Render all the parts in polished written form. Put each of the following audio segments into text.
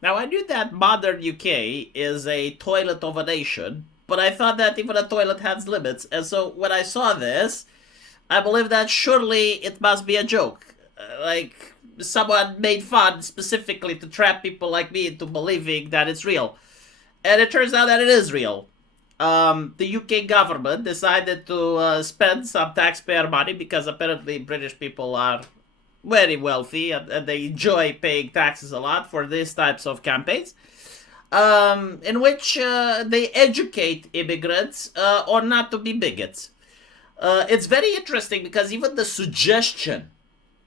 Now, I knew that modern UK is a toilet of a nation, but I thought that even a toilet has limits. And so when I saw this, I believe that surely it must be a joke. Like, someone made fun specifically to trap people like me into believing that it's real. And it turns out that it is real. The UK government decided to spend some taxpayer money because apparently British people are very wealthy and they enjoy paying taxes a lot for these types of campaigns, in which they educate immigrants on not to be bigots. It's very interesting because even the suggestion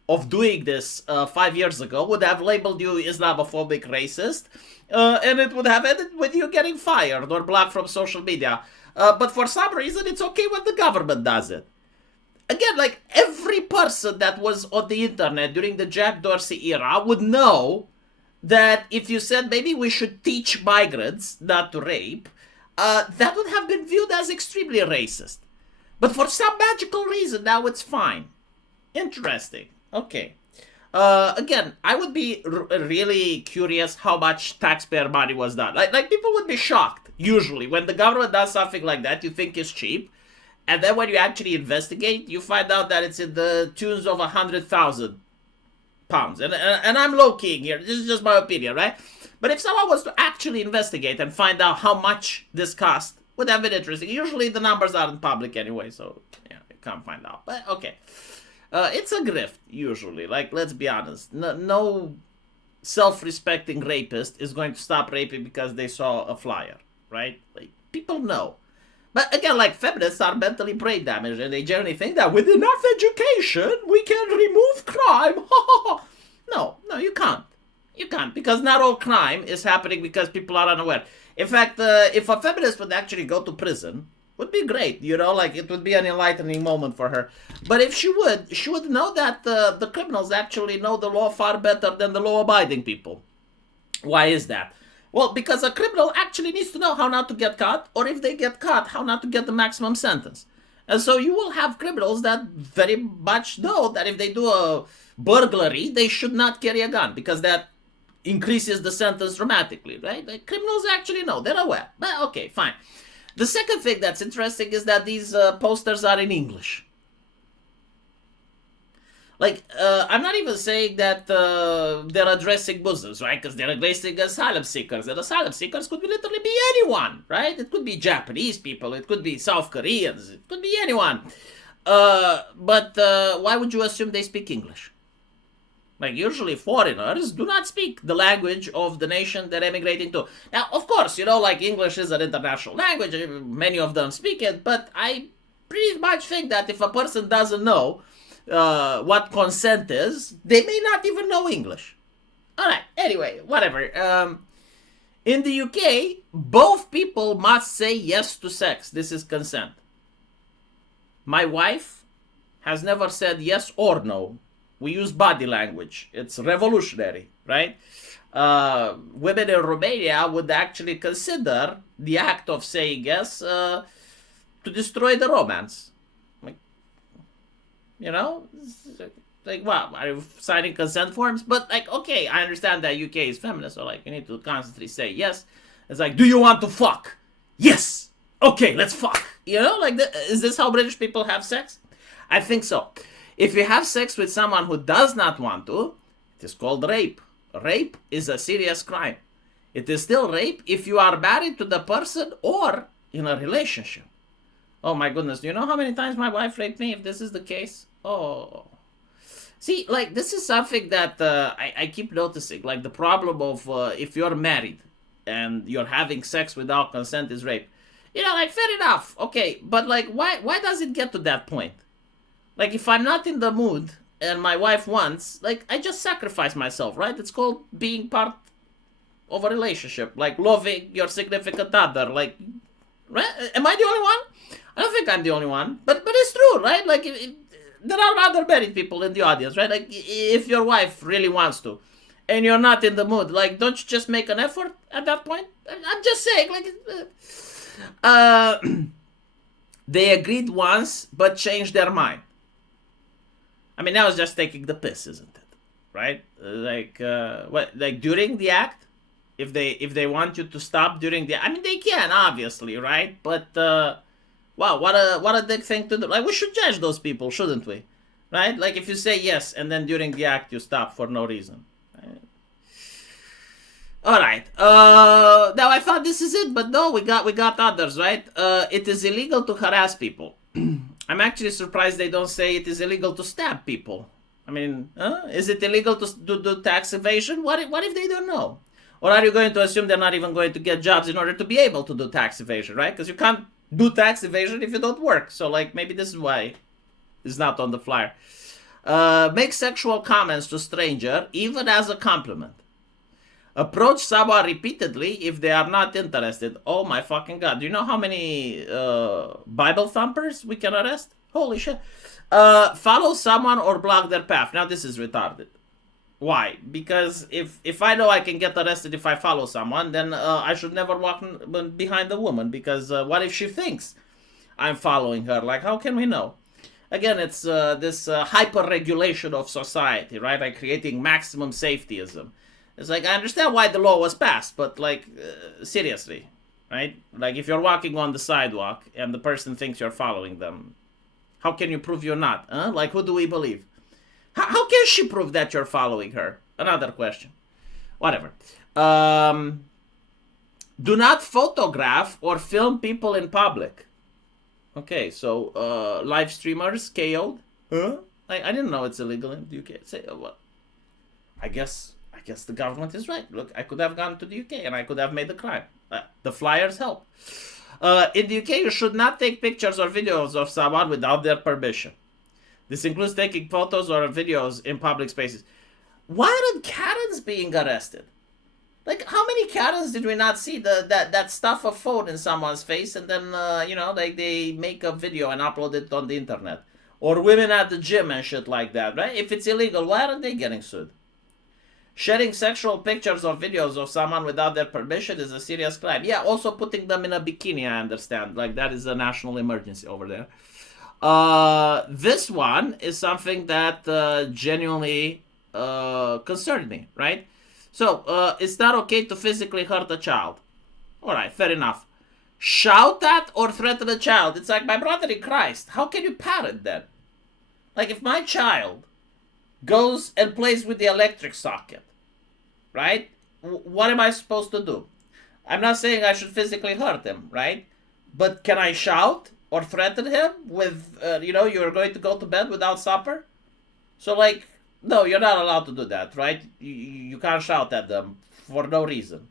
of doing this 5 years ago would have labeled you Islamophobic racist, and it would have ended with you getting fired or blocked from social media. But for some reason, it's okay when the government does it. Again, like every person that was on the internet during the Jack Dorsey era would know that if you said maybe we should teach migrants not to rape, that would have been viewed as extremely racist. But for some magical reason, now it's fine. Interesting. Okay. Again, I would be really curious how much taxpayer money was done. Like people would be shocked usually when the government does something like that. You think it's cheap, and then when you actually investigate, you find out that it's in the tunes of £100,000. And I'm low keying here. This is just my opinion, right? But if someone was to actually investigate and find out how much this cost, would have been interesting. Usually the numbers aren't public anyway, so yeah, you can't find out. But okay. It's a grift, usually. Like, let's be honest. No self-respecting rapist is going to stop raping because they saw a flyer, right? Like, people know. But again, like, feminists are mentally brain damaged, and they generally think that with enough education, we can remove crime. No, you can't. You can't, because not all crime is happening because people are unaware. In fact, if a feminist would actually go to prison, would be great, like it would be an enlightening moment for her. But if she would know that the criminals actually know the law far better than the law-abiding people. Why is that? Well, because a criminal actually needs to know how not to get caught, or if they get caught, how not to get the maximum sentence. And so you will have criminals that very much know that if they do a burglary, they should not carry a gun, because that increases the sentence dramatically, right? Like, criminals actually know, they're aware. But okay, fine. The second thing that's interesting is that these posters are in English. Like, I'm not even saying that they're addressing Muslims, right? Because they're addressing asylum seekers. And asylum seekers could literally be anyone, right? It could be Japanese people. It could be South Koreans. It could be anyone. But why would you assume they speak English? Like, usually foreigners do not speak the language of the nation they're emigrating to. Now, of course, like English is an international language. Many of them speak it. But I pretty much think that if a person doesn't know what consent is, they may not even know English. Alright, anyway, whatever. In the UK, both people must say yes to sex. This is consent. My wife has never said yes or no. We use body language. It's revolutionary, right? Women in Romania would actually consider the act of saying yes to destroy the romance. Like, wow, are you signing consent forms? But, like, okay, I understand that UK is feminist, so, like, you need to constantly say yes. It's like, do you want to fuck? Yes! Okay, let's fuck. Like, is this how British people have sex? I think so. If you have sex with someone who does not want to, it is called rape. Rape is a serious crime. It is still rape if you are married to the person or in a relationship. Oh my goodness, do you know how many times my wife raped me if this is the case? Oh. See, like, this is something that I keep noticing. Like, the problem of if you're married and you're having sex without consent is rape. Like, fair enough. Okay, but, like, why does it get to that point? Like, if I'm not in the mood and my wife wants, like, I just sacrifice myself, right? It's called being part of a relationship. Like, loving your significant other. Like, right? Am I the only one? I don't think I'm the only one. But it's true, right? Like, there are other married people in the audience, right? Like, if your wife really wants to and you're not in the mood, like, don't you just make an effort at that point? I'm just saying, like, they agreed once but changed their mind. I mean, that was just taking the piss, isn't it? Right? Like, what? Like, during the act, if they want you to stop during the, I mean, they can obviously, right? But wow, what a dick thing to do. Like, we should judge those people, shouldn't we? Right? Like, if you say yes and then during the act you stop for no reason. Right? All right. Now I thought this is it, but no, we got others, right? It is illegal to harass people. I'm actually surprised they don't say it is illegal to stab people. I mean, is it illegal to do tax evasion? What if they don't know? Or are you going to assume they're not even going to get jobs in order to be able to do tax evasion, right? Because you can't do tax evasion if you don't work. So, like, maybe this is why it's not on the flyer. Make sexual comments to stranger, even as a compliment. Approach someone repeatedly if they are not interested. Oh my fucking god. Do you know how many Bible thumpers we can arrest? Holy shit. Follow someone or block their path. Now this is retarded. Why? Because if I know I can get arrested if I follow someone, then I should never walk behind a woman. Because what if she thinks I'm following her? Like, how can we know? Again, it's this hyper-regulation of society, right? Like creating maximum safetyism. It's like, I understand why the law was passed, but like, seriously, right? Like, if you're walking on the sidewalk and the person thinks you're following them, how can you prove you're not? Huh? Like, who do we believe? How can she prove that you're following her? Another question. Whatever. Do not photograph or film people in public. Okay, so live streamers KO'd? Huh? I didn't know it's illegal in the UK. Say what? I guess the government is right. Look, I could have gone to the UK and I could have made the crime. The flyers help. In the UK, you should not take pictures or videos of someone without their permission. This includes taking photos or videos in public spaces. Why aren't Karens being arrested? Like, how many Karens did we not see that stuff a phone in someone's face and then, like they make a video and upload it on the internet? Or women at the gym and shit like that, right? If it's illegal, why aren't they getting sued? Sharing sexual pictures or videos of someone without their permission is a serious crime. Yeah, also putting them in a bikini, I understand. Like, that is a national emergency over there. This one is something that genuinely concerned me, right? So, it's not okay to physically hurt a child. Alright, fair enough. Shout at or threaten a child. It's like, my brother in Christ, how can you parent that? Like, if my child goes and plays with the electric socket, right? What am I supposed to do? I'm not saying I should physically hurt him, right? But can I shout or threaten him with, you're going to go to bed without supper? So, like, no, you're not allowed to do that, right? You can't shout at them for no reason.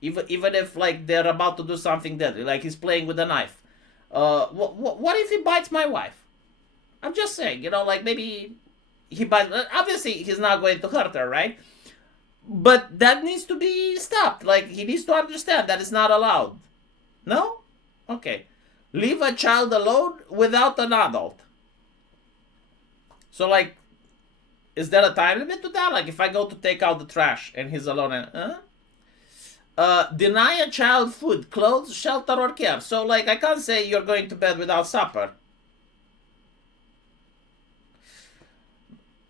Even if, like, they're about to do something deadly, like he's playing with a knife. What if he bites my wife? I'm just saying, like, maybe he bites. Obviously, he's not going to hurt her, right? But that needs to be stopped. Like, he needs to understand that it's not allowed. No? Okay. Leave a child alone without an adult. So, like, is there a time limit to that? Like, if I go to take out the trash and he's alone and... deny a child food, clothes, shelter, or care. So, like, I can't say you're going to bed without supper.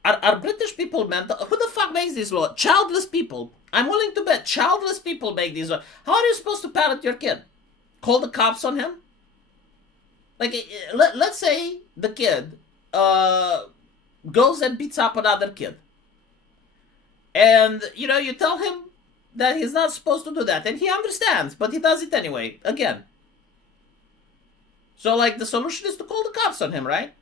Are British people mental? Who the fuck makes this law? Childless people. I'm willing to bet childless people make these laws. How are you supposed to parent your kid? Call the cops on him? Like, let's say the kid goes and beats up another kid. And, you tell him that he's not supposed to do that. And he understands, but he does it anyway. Again. So, like, the solution is to call the cops on him, right?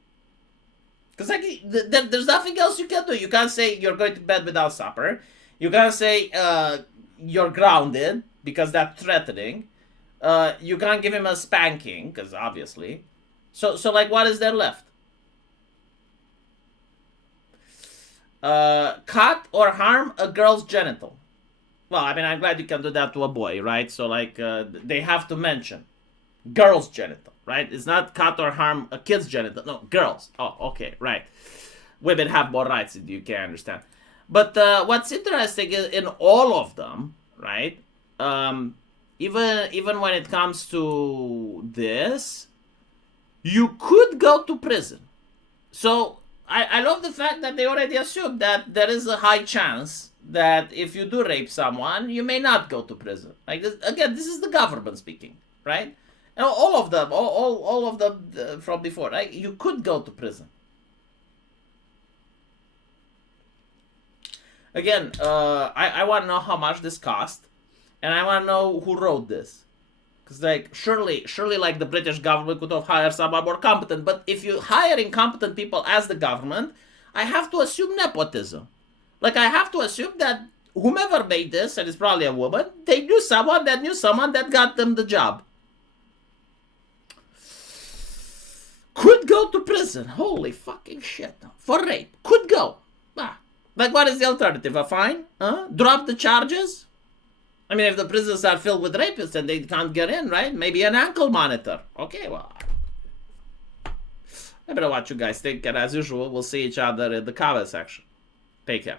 Because, like, there's nothing else you can do. You can't say you're going to bed without supper. You can't say you're grounded, because that's threatening. You can't give him a spanking, because obviously. So, like, what is there left? Cut or harm a girl's genital. Well, I mean, I'm glad you can do that to a boy, right? So, like, they have to mention girl's genital, right? It's not cut or harm a kid's genital. No, girls. Oh, okay, right. Women have more rights in the UK, I understand. But what's interesting is in all of them, right? Even when it comes to this, you could go to prison. So I love the fact that they already assume that there is a high chance that if you do rape someone, you may not go to prison. Like this, again, this is the government speaking, right? And all of them, all of them from before, right? You could go to prison. Again, I want to know how much this cost, and I want to know who wrote this. Because, like, surely, like, the British government could have hired someone more competent. But if you hire incompetent people as the government, I have to assume nepotism. Like, I have to assume that whomever made this, and it's probably a woman, they knew someone that got them the job. Could go to prison. Holy fucking shit. For rape. Could go. Like, what is the alternative? A fine? Drop the charges? I mean, if the prisons are filled with rapists and they can't get in, right? Maybe an ankle monitor. Okay, well, I better what you guys think. And as usual, we'll see each other in the comment section. Take care.